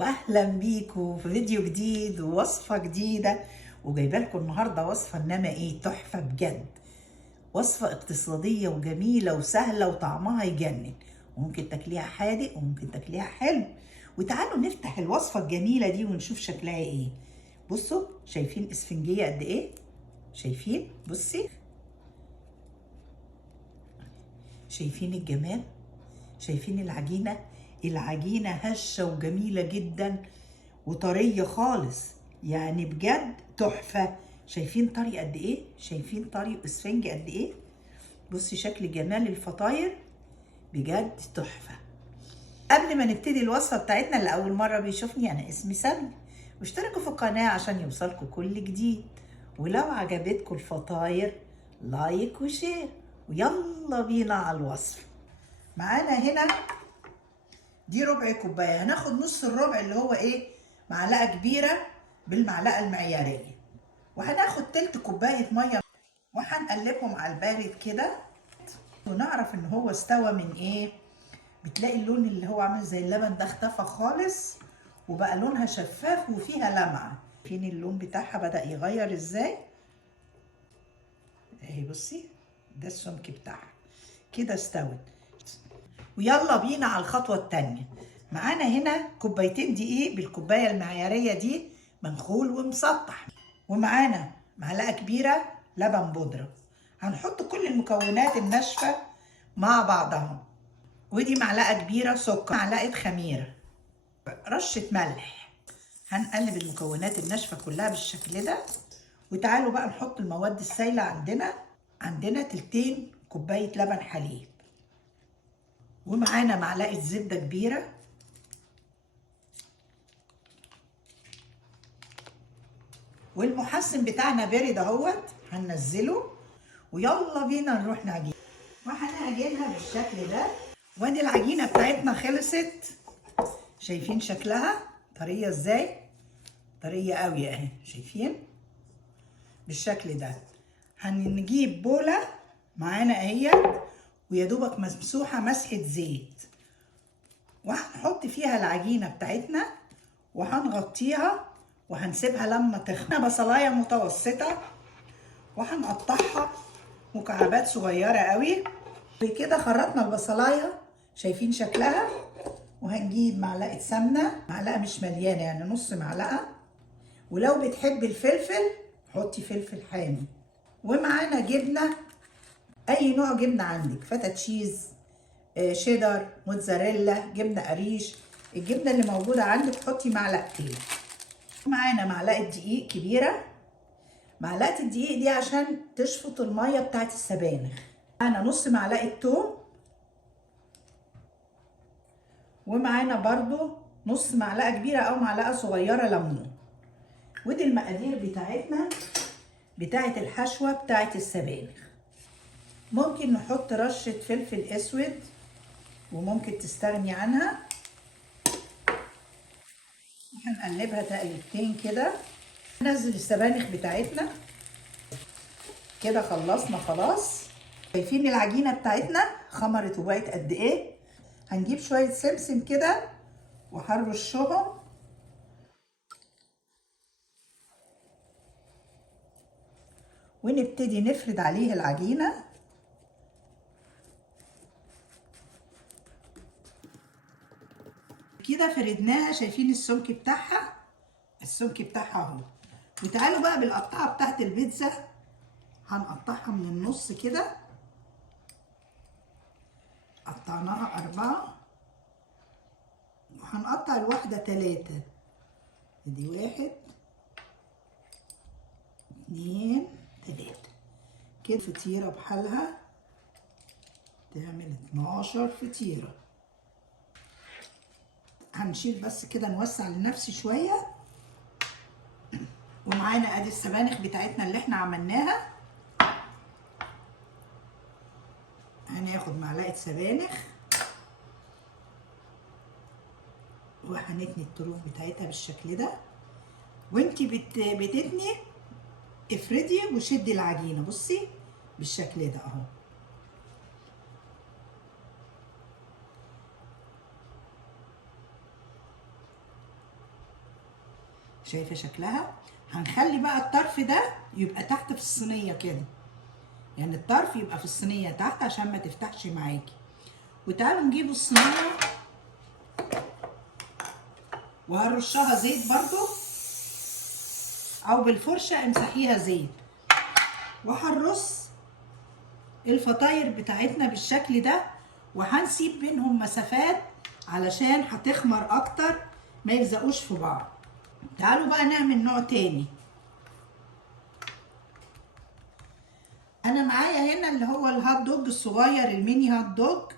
واهلا بيكم في فيديو جديد ووصفه جديده. وجايبه لكم النهارده وصفه انما ايه تحفه بجد. وصفه اقتصاديه وجميله وسهله وطعمها يجنن، وممكن تاكليها حادق وممكن تاكليها حلو. وتعالوا نفتح الوصفه الجميله دي ونشوف شكلها ايه. بصوا، شايفين اسفنجيه قد ايه؟ شايفين؟ بصي، شايفين الجمال؟ شايفين العجينه؟ العجينه هشه وجميله جدا وطريه خالص، يعني بجد تحفه. شايفين طري قد ايه؟ شايفين طري واسفنج قد ايه؟ بصي شكل جمال الفطاير بجد تحفه. قبل ما نبتدي الوصفه بتاعتنا، اللي اول مره بيشوفني انا اسمي سامي، واشتركوا في القناه عشان يوصلكوا كل جديد. ولو عجبتكم الفطاير لايك وشير، ويلا بينا على الوصفه. معانا هنا دي ربع كوبايه، هناخد نص الربع اللي هو ايه، معلقه كبيره بالمعلقه المعياريه، وهناخد تلت كوبايه ميه، وهنقلبهم على البارد كده ونعرف ان هو استوى من ايه. بتلاقي اللون اللي هو عامل زي اللبن ده اختفى خالص وبقى لونها شفاف وفيها لمعه. فين اللون بتاعها بدأ يغير ازاي؟ اهي بصي، ده السمك بتاعها كده استوت. ويلا بينا على الخطوة التانية. معانا هنا كوبايتين دقيق بالكوباية المعيارية دي، منخول ومسطح، ومعانا معلقة كبيرة لبن بودرة. هنحط كل المكونات الناشفة مع بعضها، ودي معلقة كبيرة سكر، معلقة خميرة، رشة ملح. هنقلب المكونات الناشفة كلها بالشكل ده. وتعالوا بقى نحط المواد السائلة. عندنا تلتين كوباية لبن حليب، ومعانا معلقة زبدة كبيرة، والمحسن بتاعنا بارد اهوت، هننزله. ويلا بينا نروح نعجن، وهنعجنها بالشكل ده. وادي العجينة بتاعتنا خلصت. شايفين شكلها طرية ازاي؟ طرية قوي اهي، شايفين بالشكل ده. هنجيب بولة معانا اهيت، ويا دوبك مسحوحة مسحة زيت، وهنحط فيها العجينة بتاعتنا وهنغطيها وهنسيبها لما تخمر. بصلاية متوسطة وهنقطعها مكعبات صغيرة قوي. وكده خرطنا البصلاية، شايفين شكلها. وهنجيب معلقة سمنة، معلقة مش مليانة يعني نص معلقة، ولو بتحبي الفلفل حطي فلفل حامي. ومعانا جبنة، أي نوع جبنة عندك، فتا تشيز، شيدر، موتزاريلا، جبنة قريش، الجبنة اللي موجودة عندك حطي معلقتين. معانا معلقة دقيق كبيرة، معلقة الدقيق دي عشان تشفط المية بتاعت السبانخ. معانا نص معلقة توم، ومعانا برضو نص معلقة كبيرة أو معلقة صغيرة ليمون. ودي المقادير بتاعتنا بتاعت الحشوة بتاعت السبانخ. ممكن نحط رشة فلفل أسود وممكن تستغني عنها. هنقلبها تقلبتين كده. ننزل السبانخ بتاعتنا كده. خلصنا خلاص. شايفين العجينة بتاعتنا خمرت وبقت قد ايه؟ هنجيب شوية سمسم كده وهنرشهم، ونبتدي نفرد عليه العجينة كده. فردناها، شايفين السمك بتاعها؟ السمك بتاعها اهو. وتعالوا بقى بالقطعة بتاعت البيتزا، هنقطعها من النص كده. قطعناها 4، وهنقطع الواحدة 3. دي 1 2 3 كده. فطيرة بحالها تعمل 12 فطيرة. هنشيل بس كده، نوسع لنفسي شوية. ومعانا ادي السبانخ بتاعتنا اللي احنا عملناها. هناخد معلقة سبانخ وهنتني الطروف بتاعتها بالشكل ده. وانتي بتتني افردي وشدي العجينة، بصي بالشكل ده اهو. شايفه شكلها؟ هنخلي بقى الطرف ده يبقى تحت في الصينيه كده، يعني الطرف يبقى في الصينيه تحت عشان ما تفتحش معاكي. وتعالوا نجيب الصينيه وهرشها زيت برضو، او بالفرشه امسحيها زيت، وهنرص الفطاير بتاعتنا بالشكل ده، وهنسيب بينهم مسافات علشان هتخمر اكتر ما يلزقوش في بعض. تعالوا بقى نعمل نوع تاني. انا معايا هنا اللي هو الهات دوج الصغير، الميني هات دوج.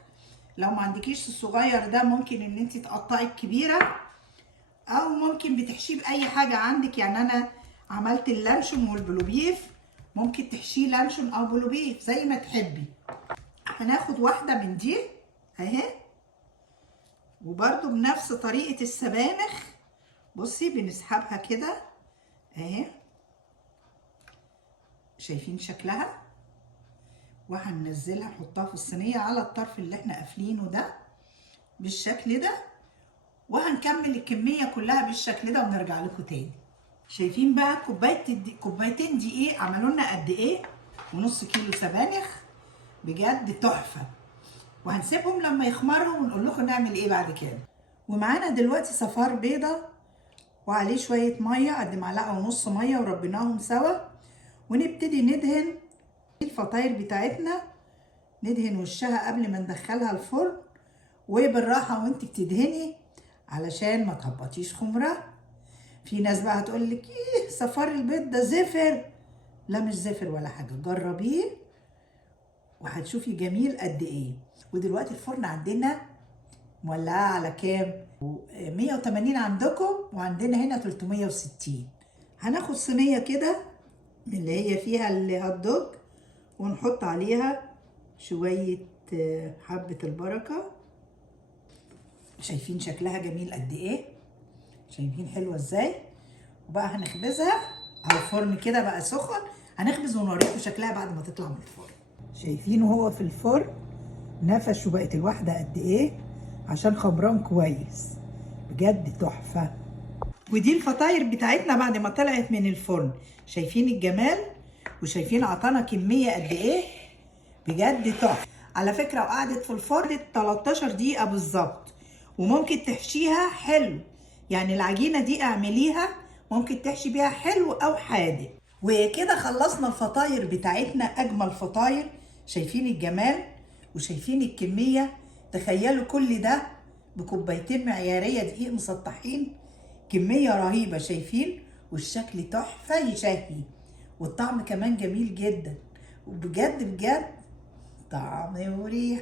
لو ما عندكيش الصغير ده ممكن ان انت تقطعي الكبيره، او ممكن بتحشيه باي حاجه عندك. يعني انا عملت اللانشون والبلوبيف، ممكن تحشيه لانشون او بلوبيف زي ما تحبي. هناخد واحده من دي اهي، وبرده بنفس طريقه السبانخ. بصي بنسحبها كده اهي، شايفين شكلها؟ وهننزلها نحطها في الصينيه على الطرف اللي احنا قافلينه ده بالشكل ده، وهنكمل الكميه كلها بالشكل ده ونرجع لكم تاني. شايفين بقى كوبايتين دقيق عملوا لنا قد ايه؟ ونص كيلو سبانخ، بجد تحفه. وهنسيبهم لما يخمروا ونقول لكم نعمل ايه بعد كده. ومعانا دلوقتي صفار بيضه وعليه شويه ميه قد معلقه ونص ميه وربيناهم سوا، ونبتدي ندهن الفطاير بتاعتنا. ندهن وشها قبل ما ندخلها الفرن، وبالراحه وانت بتدهني علشان ما تهبطيش خمرها. في ناس بقى هتقول لك ايه صفار البيض ده زفر. لا مش زفر ولا حاجه، جربيه وهتشوفي جميل قد ايه. ودلوقتي الفرن عندنا مولعاه على كام؟ 180 عندكم، وعندنا هنا 360. هناخد صينيه كده من اللي هي فيها الهوت دوج، ونحط عليها شويه حبه البركه. شايفين شكلها جميل قد ايه؟ شايفين حلوه ازاي؟ وبقى هنخبزها على الفرن كده بقى سخن. هنخبز ونوريكم شكلها بعد ما تطلع من الفرن. شايفين وهو في الفرن نفش وبقت الواحده قد ايه، عشان خمران كويس، بجد تحفه. ودي الفطاير بتاعتنا بعد ما طلعت من الفرن. شايفين الجمال؟ وشايفين عطانا كميه قد ايه؟ بجد تحفه. على فكره وقعدت في الفرن 13 دقيقه بالظبط. وممكن تحشيها حلو، يعني العجينه دي اعمليها ممكن تحشي بيها حلو او حادق. وكده خلصنا الفطاير بتاعتنا، اجمل فطاير. شايفين الجمال وشايفين الكميه؟ تخيلوا كل ده بكوبايتين معياريه دقيق مسطحين، كميه رهيبه. شايفين؟ والشكل تحفه يشهي، والطعم كمان جميل جدا، وبجد بجد طعم مريح.